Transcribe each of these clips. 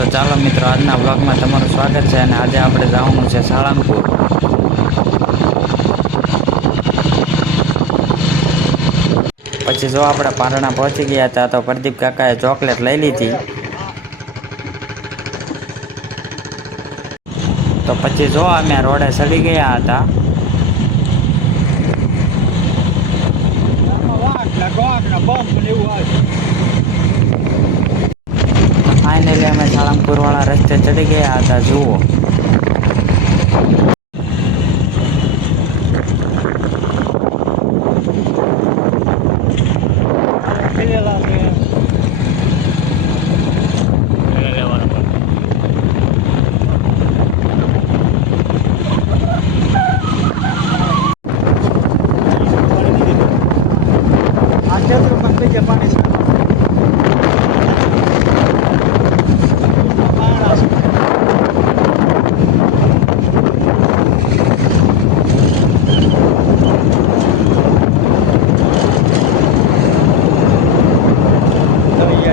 તો ચાલો મિત્રો, આજના બ્લોગમાં તમારું સ્વાગત છે અને આજે આપણે જવાનું છે સાળંગપુર. પછી જો આપણે પારણા પહોંચી ગયા હતા તો પ્રદીપ કાકાએ ચોકલેટ લઈ લીધી. તો પછી જો અમે રોડે ચડી ગયા હતા. તો ફાઇનલી અમે સાળંગપુર વાળા રસ્તે ચડી ગયા હતા. જુઓ,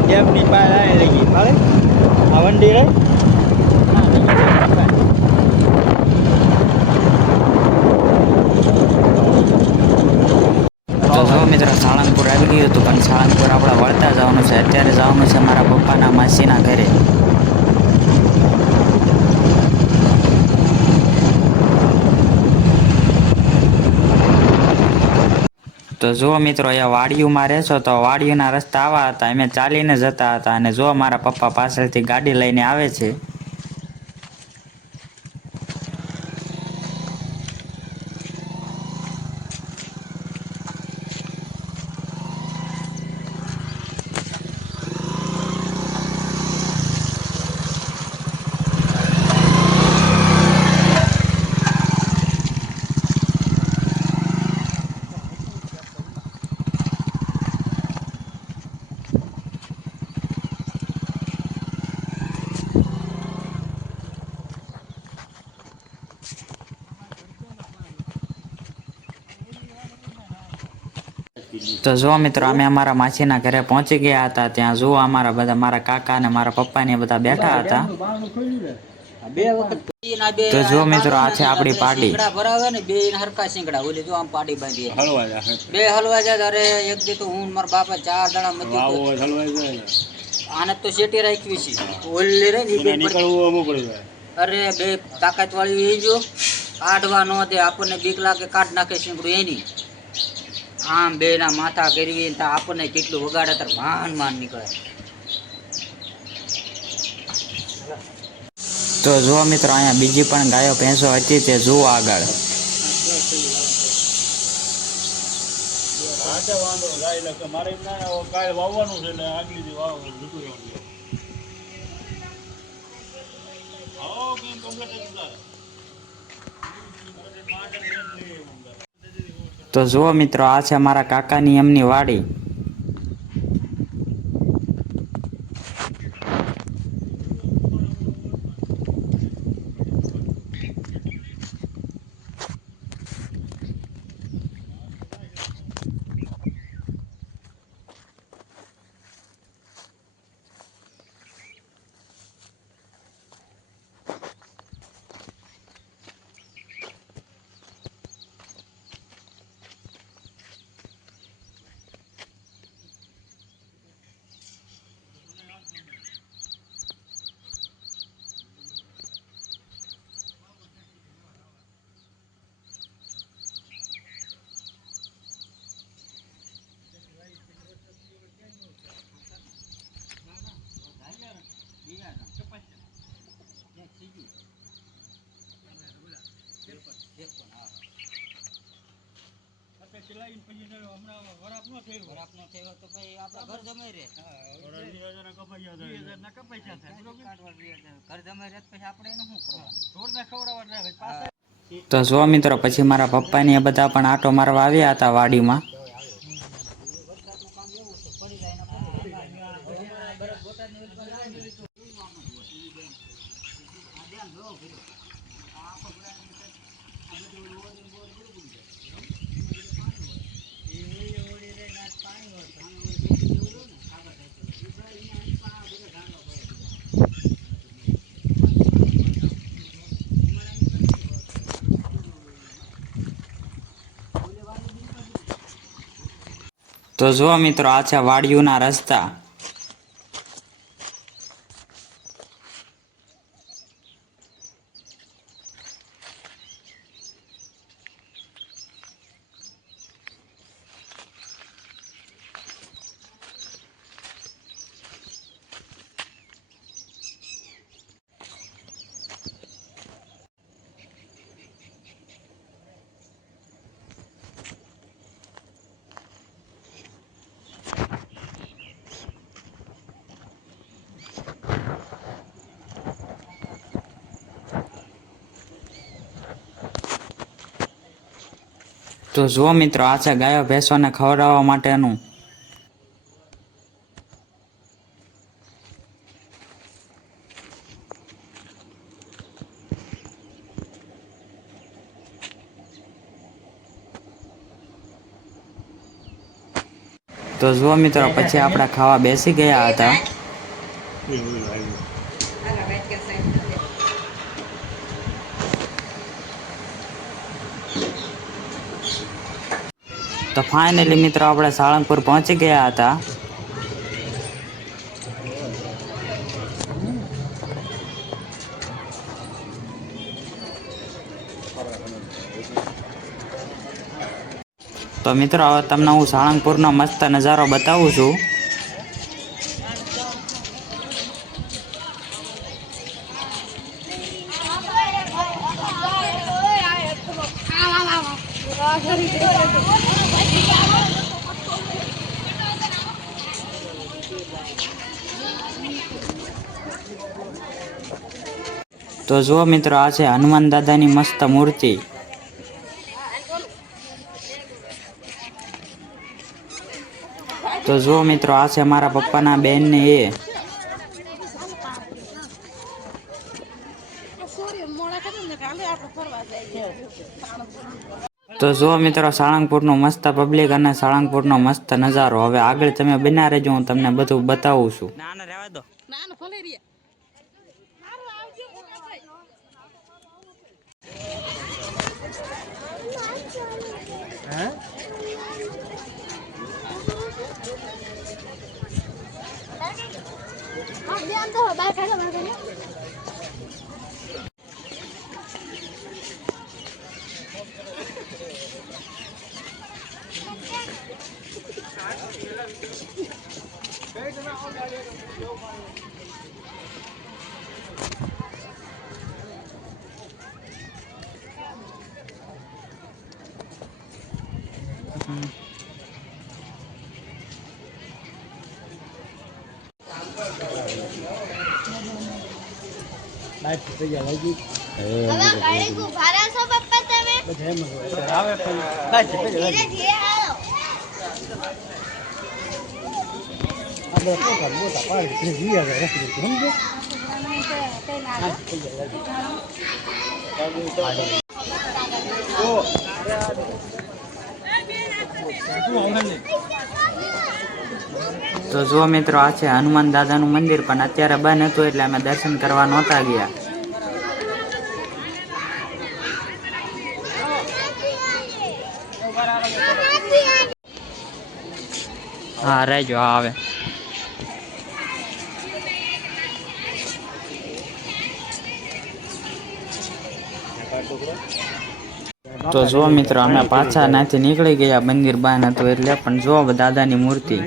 ડેમની બહાર આવી લઈ ગઈ મળે આ વંડી રહી. તો જો મિત્રો, સાળંગપુર આવી ગયું હતું, પણ સાળંગપુર આપણે વળતા જવાનું છે. અત્યારે જવાનું છે મારા પપ્પાના માસીના ઘરે. તો જુઓ મિત્રો, અહીંયા વાડીઓમાં રહેશો તો વાડીઓના રસ્તા આવા હતા. અમે ચાલીને જતા હતા અને જો મારા પપ્પા પાછળથી ગાડી લઈને આવે છે. તો જુઓ મિત્રો, અમે અમારા માસીના ઘરે પહોંચી ગયા હતા. ત્યાં જુઓ અમારા બધા, મારા કાકા અને મારા પપ્પા ને બધા બેઠા હતા. તો જુઓ મિત્રો, આ છે આપણી પાડી. ભરાવે ને બે હરકા સિંગડા ઓલી જો આમ પાડી બાંધી બે હલવા જાય. અરે એક દી તો હું મારા બાપા 4 દાડા મતી આને તો શેટી રાખવી છે. ઓલી રે અરે બે તાકાત વાળી એ જો કાઢવા નો દે આપણને બીક લાગે, કાઢ નાખે સિંગડું એની. આમ બે ના માથા કરવી આપણને કેટલું વગાડે તાર માન માન નીકળે. તો જુઓ મિત્રો, અહીંયા બીજી પણ ગાયો ભેંસો હતી, તે જુઓ આગળ. તો જુઓ મિત્રો, આ છે મારા કાકાની એમની વાડી. ઘર જમાઈ રે પછી આપણે એનું શું કરવાનું. તો જો મિત્રો, પછી મારા પપ્પાની બધા પણ આટો મારવા આવ્યા હતા વાડીમાં. તો જુઓ મિત્રો, આ છે વાડીઓના રસ્તા. તો જુઓ મિત્રો, આ છે ગાયો ભેંસોને ખવડાવવા માટેનું. તો જુઓ મિત્રો, પછી આપણે ખાવા બેસી ગયા હતા. તો ફાઇનલી મિત્રો, આપણે સાળંગપુર પહોંચી ગયા હતા. તો મિત્રો, હવે તમને હું સાળંગપુરનો મસ્ત નજારો બતાવું છું. તો જુઓ મિત્રો, આ છે હનુમાન દાદાની મસ્ત મૂર્તિ. તો જુઓ મિત્રો, આ છે મારા પપ્પાના બેનને એ. તો જુઓ મિત્રો, સાળંગપુરનું મસ્ત પબ્લિક અને સાળંગપુરનો મસ્ત નજારો. હવે આગળ તમે બન્યા રહેજો, હું તમને બધું બતાવું છું. તો જુઓ મિત્રો, આ છે હનુમાન દાદાનું મંદિર, પણ અત્યારે બંધ હતું એટલે અમે દર્શન કરવા નહોતા ગયા. હા રહેજો, હા આવે. તો જો મિત્રો, અમે પાછા ત્યાંથી નીકળી ગયા, મંદિર બંધ હતું એટલે. પણ જો દાદાની મૂર્તિ.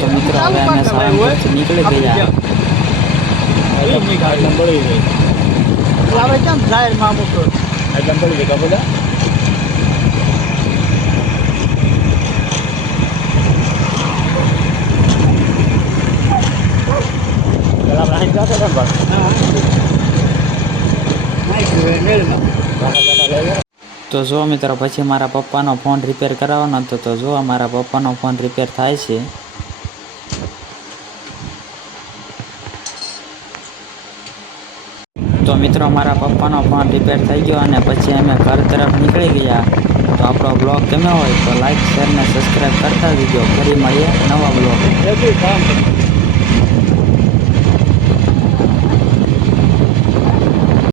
તો મિત્રો, હવે અમે સાળંગપુરથી નીકળી ગયા. તો જો મિત્રો, પછી મારા પપ્પાનો ફોન રિપેર કરાવવાનો હતો. તો જો મારા પપ્પાનો ફોન રિપેર થાય છે. તો તો મિત્રો મારા પપ્પાનો ફોન રિપેર થઈ ગયો અને પછી અમે ઘર તરફ નીકળી ગયા. તો આપણો બ્લોગ ગમ્યો હોય તો લાઈક શેર ને સબસ્ક્રાઈબ કરતા જજો. ફરી મળીએ નવા બ્લોગ. એ બી કામ